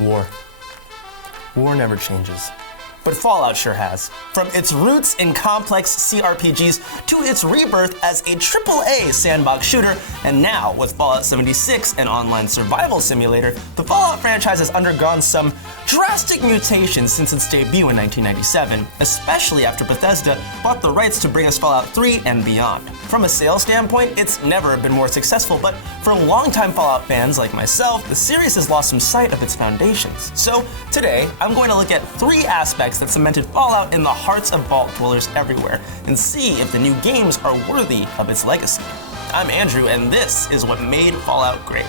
War. War never changes. But Fallout sure has. From its roots in complex CRPGs to its rebirth as a AAA sandbox shooter, and now with Fallout 76, an online survival simulator, the Fallout franchise has undergone some drastic mutations since its debut in 1997, especially after Bethesda bought the rights to bring us Fallout 3 and beyond. From a sales standpoint, it's never been more successful, but for longtime Fallout fans like myself, the series has lost some sight of its foundations. So today, I'm going to look at 3 aspects that cemented Fallout in the hearts of vault dwellers everywhere, and see if the new games are worthy of its legacy. I'm Andrew, and this is what made Fallout great.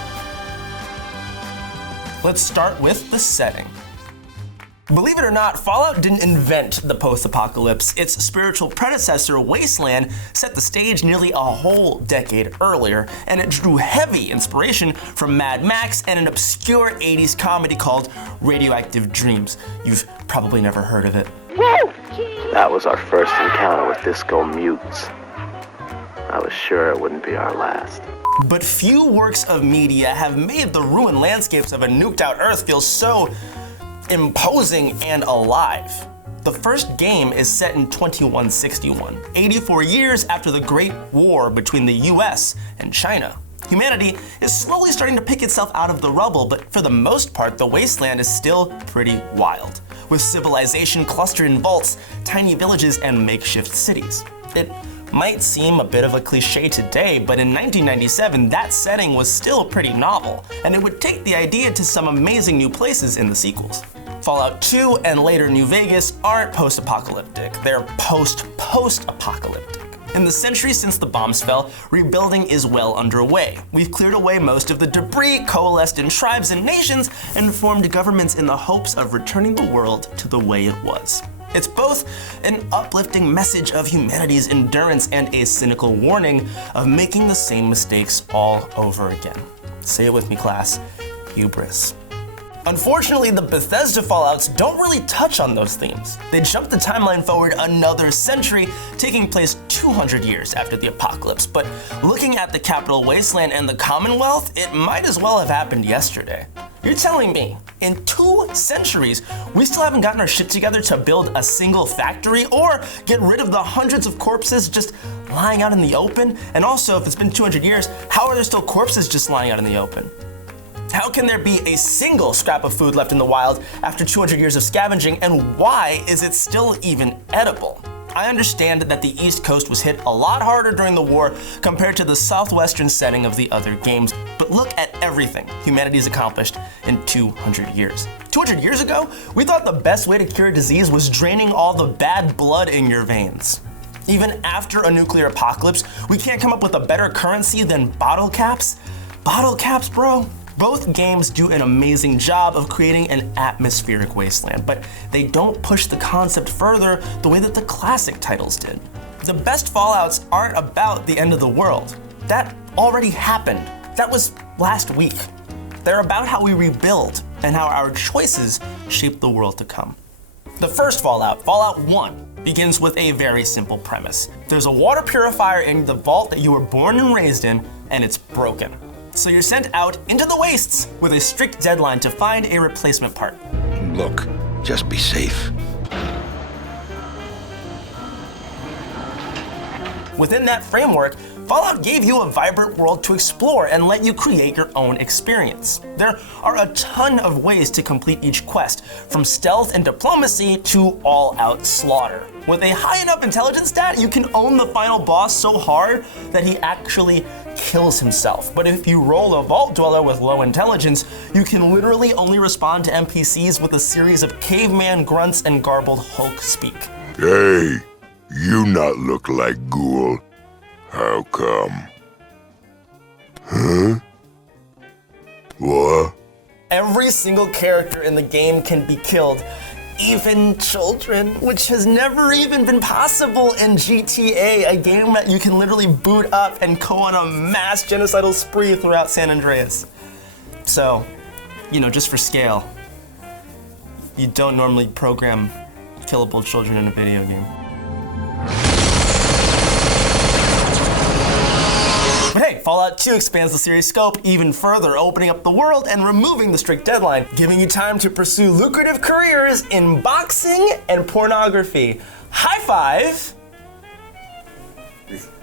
Let's start with the setting. Believe it or not, Fallout didn't invent the post-apocalypse. Its spiritual predecessor, Wasteland, set the stage nearly a whole decade earlier, and it drew heavy inspiration from Mad Max and an obscure 80s comedy called Radioactive Dreams. You've probably never heard of it. That was our first encounter with disco mutants. I was sure it wouldn't be our last. But few works of media have made the ruined landscapes of a nuked-out Earth feel so imposing and alive. The first game is set in 2161, 84 years after the Great War between the US and China. Humanity is slowly starting to pick itself out of the rubble, but for the most part, the wasteland is still pretty wild, with civilization clustered in vaults, tiny villages, and makeshift cities. It might seem a bit of a cliche today, but in 1997, that setting was still pretty novel, and it would take the idea to some amazing new places in the sequels. Fallout 2 and later New Vegas aren't post-apocalyptic, they're post-apocalyptic. In the century since the bombs fell, rebuilding is well underway. We've cleared away most of the debris, coalesced in tribes and nations, and formed governments in the hopes of returning the world to the way it was. It's both an uplifting message of humanity's endurance and a cynical warning of making the same mistakes all over again. Say it with me, class: hubris. Unfortunately, the Bethesda Fallouts don't really touch on those themes. They jump the timeline forward another century, taking place 200 years after the apocalypse. But looking at the capital Wasteland and the Commonwealth, it might as well have happened yesterday. You're telling me, in 2 centuries, we still haven't gotten our shit together to build a single factory or get rid of the hundreds of corpses just lying out in the open? And also, if it's been 200 years, how are there still corpses just lying out in the open? How can there be a single scrap of food left in the wild after 200 years of scavenging, and why is it still even edible? I understand that the East Coast was hit a lot harder during the war compared to the southwestern setting of the other games, but look at everything humanity's accomplished in 200 years. 200 years ago, we thought the best way to cure a disease was draining all the bad blood in your veins. Even after a nuclear apocalypse, we can't come up with a better currency than bottle caps? Bottle caps, bro? Both games do an amazing job of creating an atmospheric wasteland, but they don't push the concept further the way that the classic titles did. The best Fallouts aren't about the end of the world. That already happened. That was last week. They're about how we rebuild and how our choices shape the world to come. The first Fallout, Fallout 1, begins with a very simple premise. There's a water purifier in the vault that you were born and raised in, and it's broken. So you're sent out into the wastes with a strict deadline to find a replacement part. Look, just be safe. Within that framework, Fallout gave you a vibrant world to explore and let you create your own experience. There are a ton of ways to complete each quest, from stealth and diplomacy to all-out slaughter. With a high enough intelligence stat, you can own the final boss so hard that he actually kills himself. But if you roll a vault dweller with low intelligence, you can literally only respond to NPCs with a series of caveman grunts and garbled Hulk speak. Hey, you not look like ghoul. How come? Huh? What? Every single character in the game can be killed, even children, which has never even been possible in GTA, a game that you can literally boot up and go on a mass genocidal spree throughout San Andreas. So, just for scale, you don't normally program killable children in a video game. But hey, Fallout 2 expands the series' scope even further, opening up the world and removing the strict deadline, giving you time to pursue lucrative careers in boxing and pornography. High five!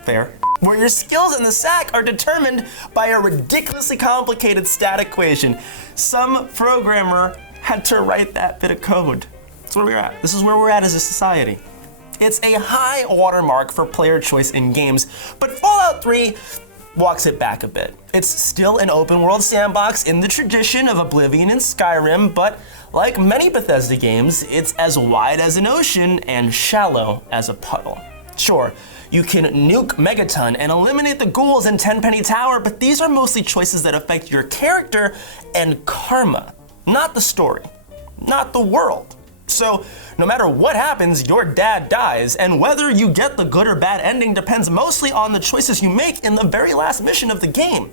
Fair. Where your skills in the sack are determined by a ridiculously complicated stat equation. Some programmer had to write that bit of code. That's where we're at. This is where we're at as a society. It's a high watermark for player choice in games, but Fallout 3 walks it back a bit. It's still an open world sandbox in the tradition of Oblivion and Skyrim, but like many Bethesda games, it's as wide as an ocean and shallow as a puddle. Sure, you can nuke Megaton and eliminate the ghouls in Tenpenny Tower, but these are mostly choices that affect your character and karma, not the story, not the world. So, no matter what happens, your dad dies, and whether you get the good or bad ending depends mostly on the choices you make in the very last mission of the game.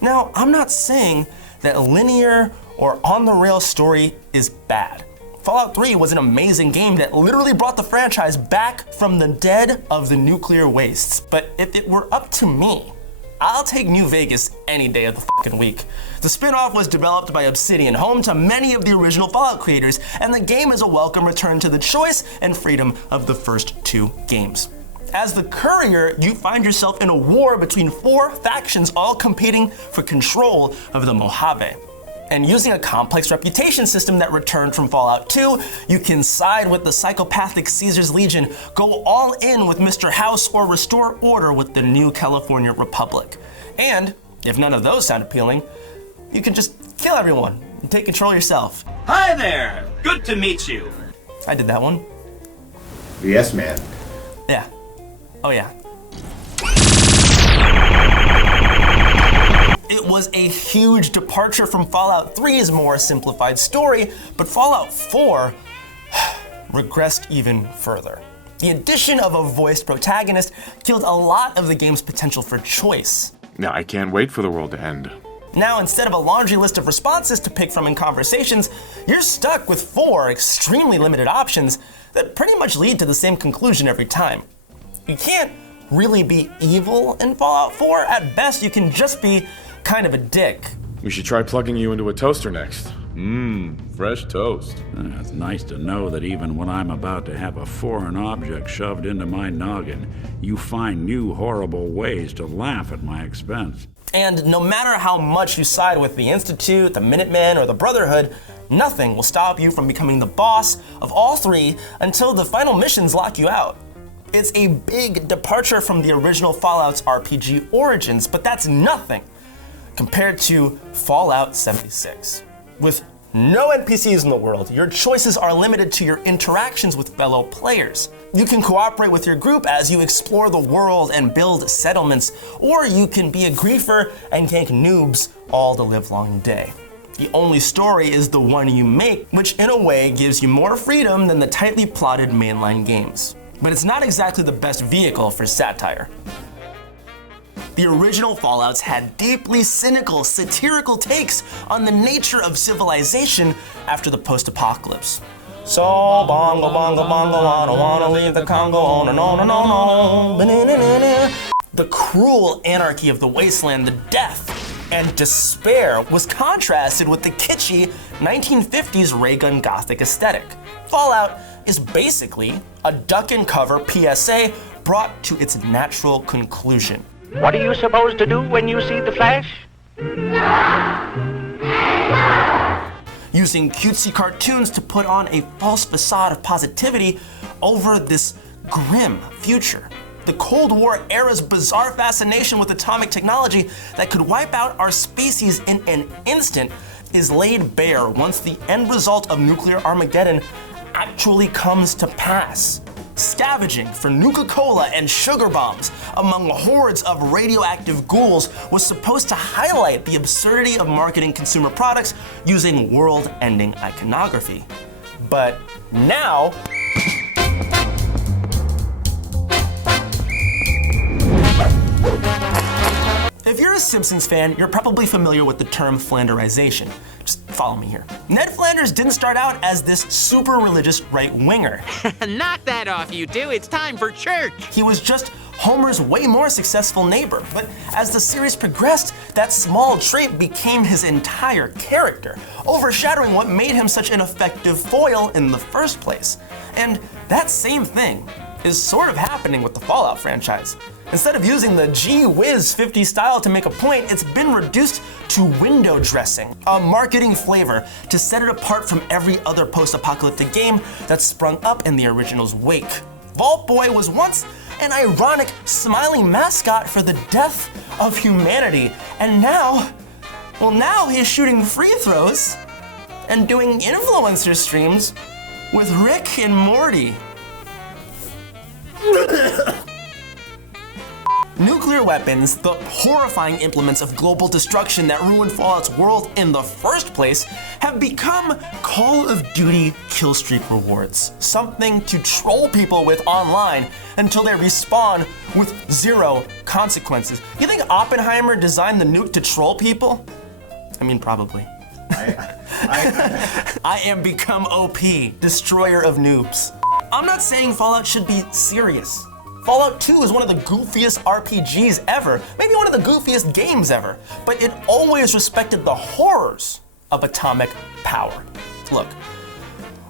Now, I'm not saying that a linear or on-the-rails story is bad. Fallout 3 was an amazing game that literally brought the franchise back from the dead of the nuclear wastes. But if it were up to me, I'll take New Vegas any day of the fucking week. The spin-off was developed by Obsidian, home to many of the original Fallout creators, and the game is a welcome return to the choice and freedom of the first two games. As the courier, you find yourself in a war between 4 factions all competing for control of the Mojave. And using a complex reputation system that returned from Fallout 2, you can side with the psychopathic Caesar's Legion, go all in with Mr. House, or restore order with the new California Republic. And, if none of those sound appealing, you can just kill everyone and take control yourself. Hi there! Good to meet you. I did that one. Yes, man. Yeah. Oh yeah. It was a huge departure from Fallout 3's more simplified story, but Fallout 4 regressed even further. The addition of a voiced protagonist killed a lot of the game's potential for choice. Now, I can't wait for the world to end. Now, instead of a laundry list of responses to pick from in conversations, you're stuck with 4 extremely limited options that pretty much lead to the same conclusion every time. You can't really be evil in Fallout 4. At best, you can just be kind of a dick. We should try plugging you into a toaster next. Fresh toast. It's nice to know that even when I'm about to have a foreign object shoved into my noggin, you find new horrible ways to laugh at my expense. And no matter how much you side with the Institute, the Minutemen, or the Brotherhood, nothing will stop you from becoming the boss of all 3 until the final missions lock you out. It's a big departure from the original Fallout's RPG origins, but that's nothing compared to Fallout 76. With no NPCs in the world, your choices are limited to your interactions with fellow players. You can cooperate with your group as you explore the world and build settlements, or you can be a griefer and gank noobs all the livelong day. The only story is the one you make, which in a way gives you more freedom than the tightly plotted mainline games. But it's not exactly the best vehicle for satire. The original Fallouts had deeply cynical, satirical takes on the nature of civilization after the post-apocalypse. So bongo, bongo, bongo, I don't wanna leave the Congo, on and on and on and on. The cruel anarchy of the wasteland, the death and despair was contrasted with the kitschy 1950s ray gun gothic aesthetic. Fallout is basically a duck and cover PSA brought to its natural conclusion. What are you supposed to do when you see the Flash? Using cutesy cartoons to put on a false facade of positivity over this grim future. The Cold War era's bizarre fascination with atomic technology that could wipe out our species in an instant is laid bare once the end result of nuclear Armageddon actually comes to pass. Scavenging for Nuka-Cola and sugar bombs among hordes of radioactive ghouls was supposed to highlight the absurdity of marketing consumer products using world-ending iconography. But now, if you're a Simpsons fan, you're probably familiar with the term Flanderization. Just follow me here. Ned Flanders didn't start out as this super religious right-winger. Knock that off, you two. It's time for church. He was just Homer's way more successful neighbor. But as the series progressed, that small trait became his entire character, overshadowing what made him such an effective foil in the first place. And that same thing is sort of happening with the Fallout franchise. Instead of using the gee whiz 50 style to make a point, it's been reduced to window dressing, a marketing flavor to set it apart from every other post-apocalyptic game that sprung up in the original's wake. Vault Boy was once an ironic, smiling mascot for the death of humanity, and now he's shooting free throws and doing influencer streams with Rick and Morty. Nuclear weapons, the horrifying implements of global destruction that ruined Fallout's world in the first place, have become Call of Duty killstreak rewards. Something to troll people with online until they respawn with zero consequences. You think Oppenheimer designed the nuke to troll people? I mean, probably. I am become OP, destroyer of noobs. I'm not saying Fallout should be serious. Fallout 2 is one of the goofiest RPGs ever, maybe one of the goofiest games ever, but it always respected the horrors of atomic power. Look,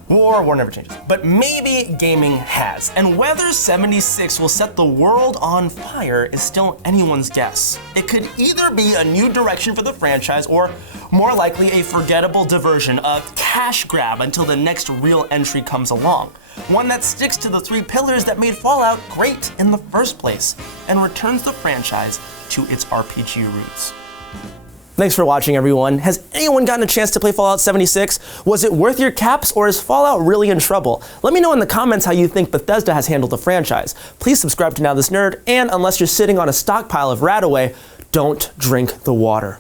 war never changes, but maybe gaming has, and whether 76 will set the world on fire is still anyone's guess. It could either be a new direction for the franchise, or more likely a forgettable diversion, a cash grab until the next real entry comes along. One that sticks to the three pillars that made Fallout great in the first place, and returns the franchise to its RPG roots. Thanks for watching, everyone. Has anyone gotten a chance to play Fallout 76? Was it worth your caps, or is Fallout really in trouble? Let me know in the comments how you think Bethesda has handled the franchise. Please subscribe to NowThis Nerd, and unless you're sitting on a stockpile of Radaway, don't drink the water.